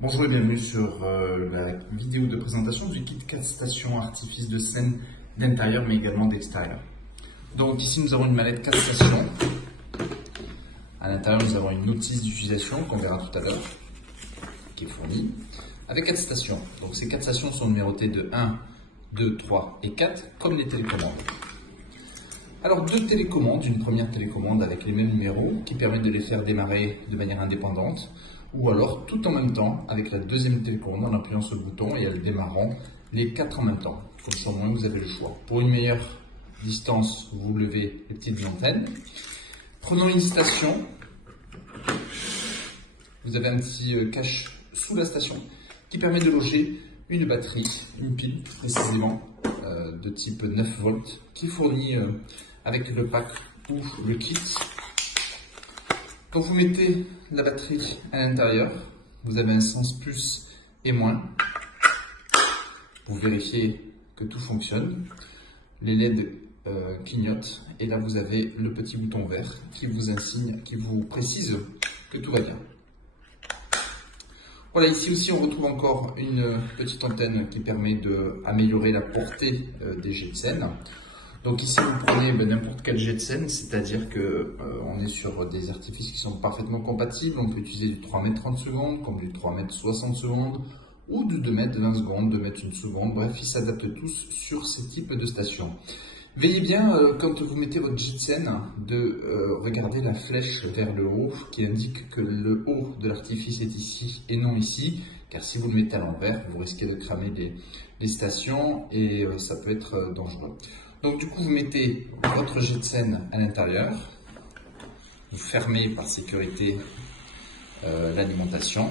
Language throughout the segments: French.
Bonjour et bienvenue sur la vidéo de présentation du kit 4 stations artifices de scène d'intérieur mais également d'extérieur. Donc ici nous avons une mallette 4 stations. À l'intérieur nous avons une notice d'utilisation qu'on verra tout à l'heure qui est fournie avec 4 stations. Donc ces 4 stations sont numérotées de 1, 2, 3 et 4 comme les télécommandes. Alors deux télécommandes, une première télécommande avec les mêmes numéros qui permettent de les faire démarrer de manière indépendante, ou alors tout en même temps avec la deuxième télécommande en appuyant sur le bouton et elles démarreront les 4 en même temps. Comme ça au moins vous avez le choix. Pour une meilleure distance, vous levez les petites antennes. Prenons une station. Vous avez un petit cache sous la station qui permet de loger une batterie, une pile précisément de type 9 volts qui fournit avec le pack ou le kit. Quand vous mettez la batterie à l'intérieur, vous avez un sens plus et moins. Vous vérifiez que tout fonctionne. Les LED clignotent et là vous avez le petit bouton vert qui vous insigne, qui vous précise que tout va bien. Voilà, ici aussi on retrouve encore une petite antenne qui permet d'améliorer la portée des jets de scène. Donc ici vous prenez n'importe quel jet de scène, c'est-à-dire que on est sur des artifices qui sont parfaitement compatibles. On peut utiliser du 3 mètres 30 secondes, comme du 3 mètres 60 secondes, ou du 2 mètres 20 secondes, 2 mètres 1 seconde. Bref, ils s'adaptent tous sur ces types de stations. Veillez bien, quand vous mettez votre jet de scène, de regarder la flèche vers le haut qui indique que le haut de l'artifice est ici et non ici, car si vous le mettez à l'envers, vous risquez de cramer les stations et ça peut être dangereux. Donc du coup, vous mettez votre jet de scène à l'intérieur, vous fermez par sécurité l'alimentation.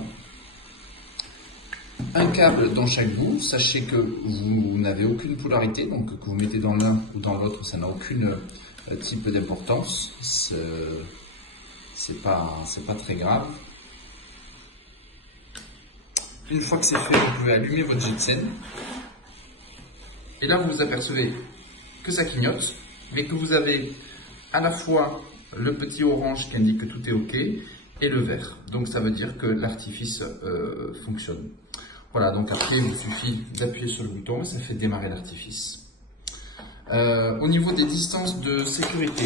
Un câble dans chaque bout, sachez que vous n'avez aucune polarité, donc que vous mettez dans l'un ou dans l'autre, ça n'a aucun type d'importance, c'est pas très grave. Une fois que c'est fait, vous pouvez allumer votre jet de scène, et là vous vous apercevez que ça clignote, mais que vous avez à la fois le petit orange qui indique que tout est OK, et le vert, donc ça veut dire que l'artifice fonctionne. Voilà, donc après, il suffit d'appuyer sur le bouton et ça fait démarrer l'artifice. Au niveau des distances de sécurité,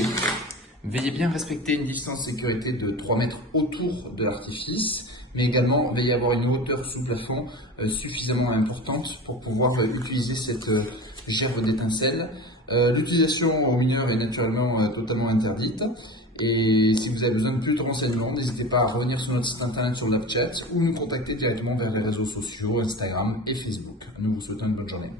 veillez bien respecter une distance de sécurité de 3 mètres autour de l'artifice, mais également veillez à avoir une hauteur sous plafond suffisamment importante pour pouvoir utiliser cette gerbe d'étincelles. L'utilisation aux mineurs est naturellement totalement interdite. Et si vous avez besoin de plus de renseignements, n'hésitez pas à revenir sur notre site internet sur l'AppChat ou nous contacter directement vers les réseaux sociaux, Instagram et Facebook. Nous vous souhaitons une bonne journée.